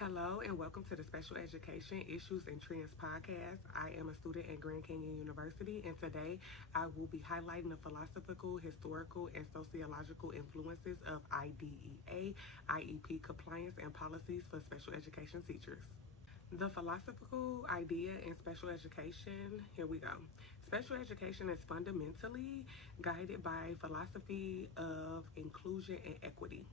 Hello and welcome to the Special Education Issues and Trends podcast. I am a student at Grand Canyon University, and today I will be highlighting the philosophical, historical, and sociological influences of IDEA, IEP compliance, and policies for special education teachers. The philosophical idea in special education, here we go. Special education is fundamentally guided by philosophy of inclusion and equity,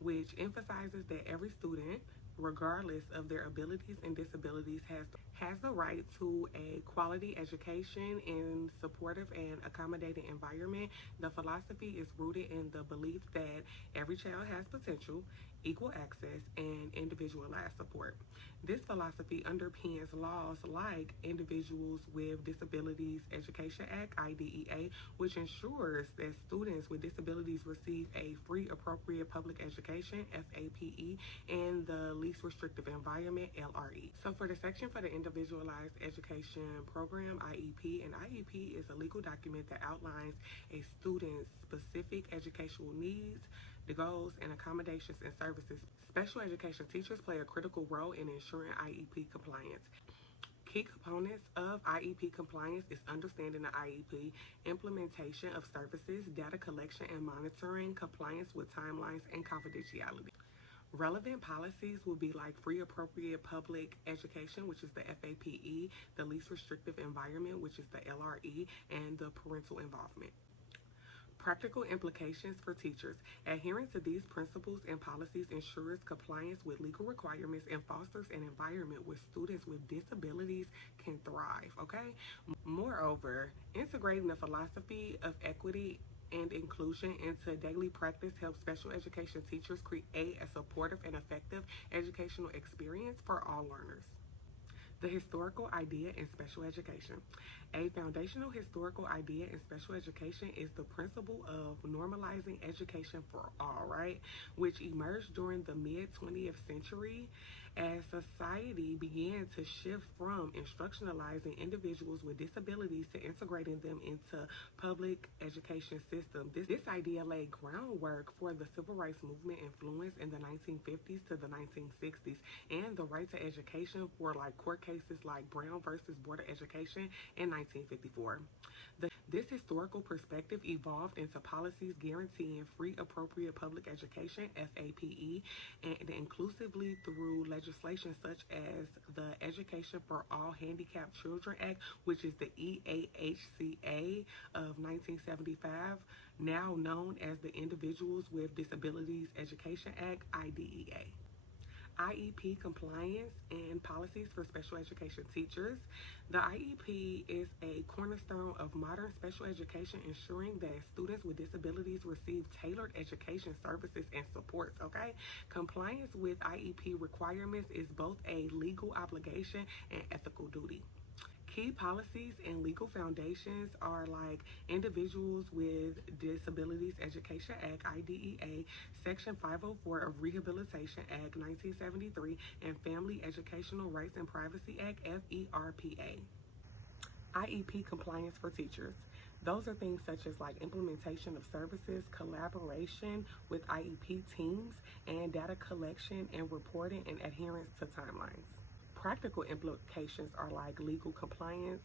which emphasizes that every student, regardless of their abilities and disabilities, has the right to a quality education in supportive and accommodating environment. The philosophy is rooted in the belief that every child has potential, equal access, and individualized support. This philosophy underpins laws like Individuals with Disabilities Education Act, IDEA, which ensures that students with disabilities receive a free, appropriate public education, FAPE, in the least restrictive environment, LRE. So, for the section for the Individualized Education Program, IEP, an IEP is a legal document that outlines a student's specific educational needs, the goals, and accommodations and services. Special education teachers play a critical role in ensuring IEP compliance. Key components of IEP compliance is understanding the IEP, implementation of services, data collection and monitoring, compliance with timelines, and confidentiality. Relevant policies will be like free appropriate public education, which is the FAPE, the least restrictive environment, which is the LRE, and the parental involvement. Practical implications for teachers. Adhering to these principles and policies ensures compliance with legal requirements and fosters an environment where students with disabilities can thrive, okay? Moreover, integrating the philosophy of equity and inclusion into daily practice helps special education teachers create a supportive and effective educational experience for all learners. The historical idea in special education. A foundational historical idea in special education is the principle of normalizing education for all, right? Which emerged during the mid 20th century as society began to shift from instructionalizing individuals with disabilities to integrating them into public education system. This idea laid groundwork for the civil rights movement influence in the 1950s to the 1960s and the right to education for like court cases like Brown versus Board of Education in 1954. This historical perspective evolved into policies guaranteeing free, appropriate public education, FAPE, and inclusively through legislation such as the Education for All Handicapped Children Act, which is the EAHCA of 1975, now known as the Individuals with Disabilities Education Act, IDEA. IEP compliance and policies for special education teachers. The IEP is a cornerstone of modern special education, ensuring that students with disabilities receive tailored education services and supports. Okay, compliance with IEP requirements is both a legal obligation and ethical duty. Key policies and legal foundations are like Individuals with Disabilities Education Act, IDEA, Section 504 of Rehabilitation Act, 1973, and Family Educational Rights and Privacy Act, FERPA. IEP compliance for teachers. Those are things such as like implementation of services, collaboration with IEP teams, and data collection and reporting and adherence to timelines. Practical implications are like legal compliance,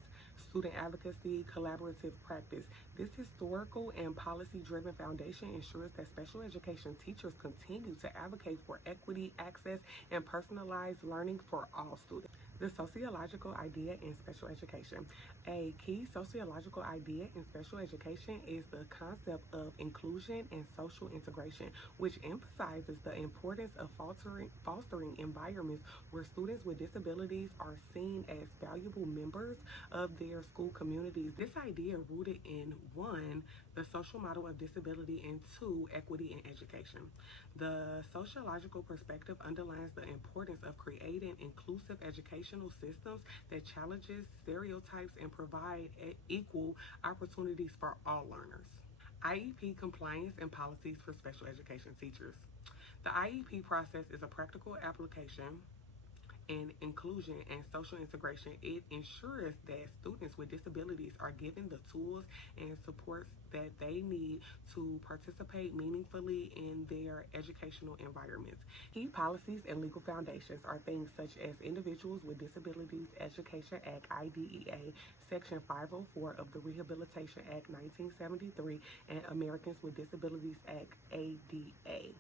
student advocacy, collaborative practice. This historical and policy driven foundation ensures that special education teachers continue to advocate for equity, access, and personalized learning for all students. The sociological idea in special education. A key sociological idea in special education is the concept of inclusion and social integration, which emphasizes the importance of fostering environments where students with disabilities are seen as valuable members of their school communities. This idea rooted in one, the social model of disability, and two, equity in education. The sociological perspective underlines the importance of creating inclusive educational systems that challenges stereotypes and provide equal opportunities for all learners. IEP compliance and policies for special education teachers. The IEP process is a practical application and inclusion and social integration. It ensures that students with disabilities are given the tools and supports that they need to participate meaningfully in their educational environments. Key policies and legal foundations are things such as Individuals with Disabilities Education Act IDEA, Section 504 of the Rehabilitation Act 1973, and Americans with Disabilities Act ADA.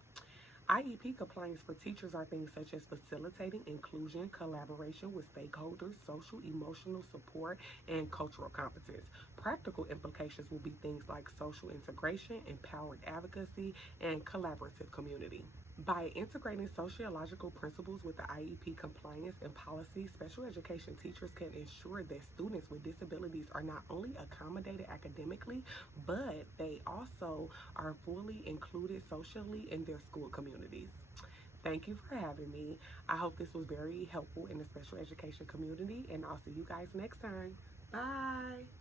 IEP compliance for teachers are things such as facilitating inclusion, collaboration with stakeholders, social, emotional support, and cultural competence. Practical implications will be things like social integration, empowered advocacy, and collaborative community. By integrating sociological principles with the IEP compliance and policy, special education teachers can ensure that students with disabilities are not only accommodated academically, but they also are fully included socially in their school communities. Thank you for having me. I hope this was very helpful in the special education community, and I'll see you guys next time. Bye.